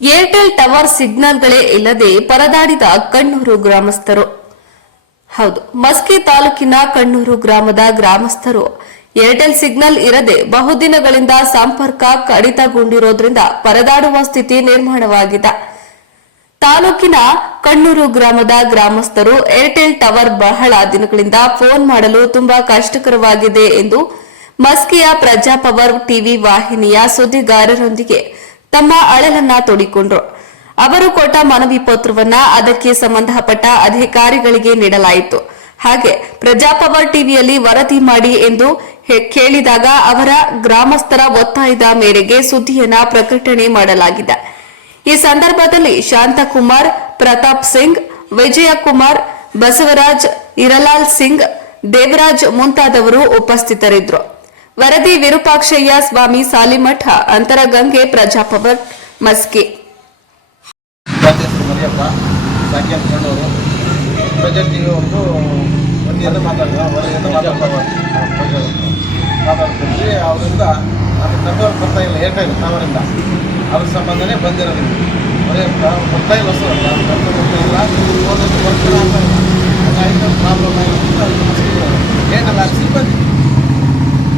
Airtel tower ಸಿಗ್ನಲ್ಗಳೇ ಇಲ್ಲದೆ ಪರದಾಡಿದ ಕಣ್ಣೂರು ಗ್ರಾಮಸ್ಥರು. ಹೌದು, ಮಸ್ಕಿ ತಾಲೂಕಿನ ಕಣ್ಣೂರು ಗ್ರಾಮದ ಗ್ರಾಮಸ್ಥರು. ಏರ್ಟೆಲ್ ಸಿಗ್ನಲ್ ಇರದೆ ಬಹುದಿನಗಳಿಂದ ಸಂಪರ್ಕ ಕಡಿತಗೊಂಡಿರೋದ್ರಿಂದ ಪರದಾಡುವ ಸ್ಥಿತಿ ನಿರ್ಮಾಣವಾಗಿದೆ. ತಾಲೂಕಿನ ಕಣ್ಣೂರು ಗ್ರಾಮದ ಗ್ರಾಮಸ್ಥರು ಏರ್ಟೆಲ್ ಟವರ್ ಬಹಳ ದಿನಗಳಿಂದ ಫೋನ್ ಮಾಡಲು ತುಂಬಾ ಕಷ್ಟಕರವಾಗಿದೆ ಎಂದು ಮಸ್ಕಿಯ ಪ್ರಜಾಪವರ್ ಟಿವಿ ವಾಹಿನಿಯ ಸುದ್ದಿಗಾರರೊಂದಿಗೆ ತಮ್ಮ ಅಳಲನ್ನ ತೋಡಿಕೊಂಡ್ರು. ಅವರು ಕೊಟ್ಟ ಮನವಿ ಪತ್ರವನ್ನ ಅದಕ್ಕೆ ಸಂಬಂಧಪಟ್ಟ ಅಧಿಕಾರಿಗಳಿಗೆ ನೀಡಲಾಯಿತು. ಹಾಗೆ ಪ್ರಜಾಪವರ್ ಟಿವಿಯಲ್ಲಿ ವರದಿ ಮಾಡಿ ಎಂದು ಕೇಳಿದಾಗ ಅವರ ಗ್ರಾಮಸ್ಥರ ಒತ್ತಾಯದ ಮೇರೆಗೆ ಸುದ್ದಿಯನ್ನ ಪ್ರಕಟಣೆ ಮಾಡಲಾಗಿದೆ. ಈ ಸಂದರ್ಭದಲ್ಲಿ ಶಾಂತಕುಮಾರ್, ಪ್ರತಾಪ್ ಸಿಂಗ್, ವಿಜಯಕುಮಾರ್, ಬಸವರಾಜ್, ಇರಲಾಲ್ ಸಿಂಗ್, ದೇವರಾಜ್ ಮುಂತಾದವರು ಉಪಸ್ಥಿತರಿದ್ದರು. ವರದಿ ವಿರೂಪಾಕ್ಷಯ್ಯ ಸ್ವಾಮಿ ಸಾಲಿಮಠ, ಅಂತರಗಂಗೆ ಪ್ರಜಾಪವರ್, ಮಸ್ಕಿ. ಮಾತಾಡ್ತಿದ್ವಿ. ಅವರಿಂದ ಇಲ್ಲ. ಅದ್ರ ಸಂಬಂಧನೇ ಬಂದಿರೋದು ಬರೀ ಬರ್ತಾ ಇಲ್ಲ ಸರ್. ನೆಟ್ವರ್ಕ್ ಬರ್ತಾ ಇಲ್ಲ. ಬರ್ತಾ ಆಗ್ತಾ ಪ್ರಾಬ್ಲಮ್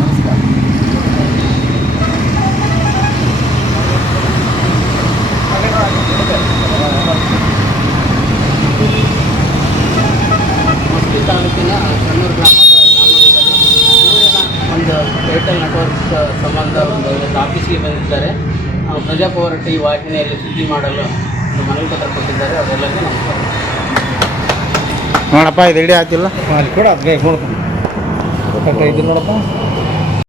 ನಮಸ್ಕಾರ ಮಸ್ಕಿ ತಾಲೂಕಿನ ಕಣ್ಣೂರು ಗ್ರಾಮದ ಗ್ರಾಮಸ್ಥರು ಊರಿನ ಒಂದು ನೆಟ್ವರ್ಕ್ಸ್ ನೆಟ್ವರ್ಕ್ ಸಂಬಂಧ ಒಂದು ಇವತ್ತು ಆಫೀಸ್ಗೆ ಬಂದಿದ್ದಾರೆ. ಆ, ಪ್ರಜಾಪವರ್ ಟಿ ವಾಹಿನಿಯಲ್ಲಿ ಸುದ್ದಿ ಮಾಡಲು ಒಂದು ಮನವಿ ಪತ್ರ ಕೊಟ್ಟಿದ್ದಾರೆ. ಅವರೆಲ್ಲರಿಗೂ ನಮಸ್ಕಾರ. ನೋಡಪ್ಪ ಇದು ಇಡೀ ಆತಿಲ್ಲ ಅಲ್ಲಿ ಕೂಡ ಅದು ನೋಡ್ಕೊಂಡು ಇದು ನೋಡಪ್ಪ.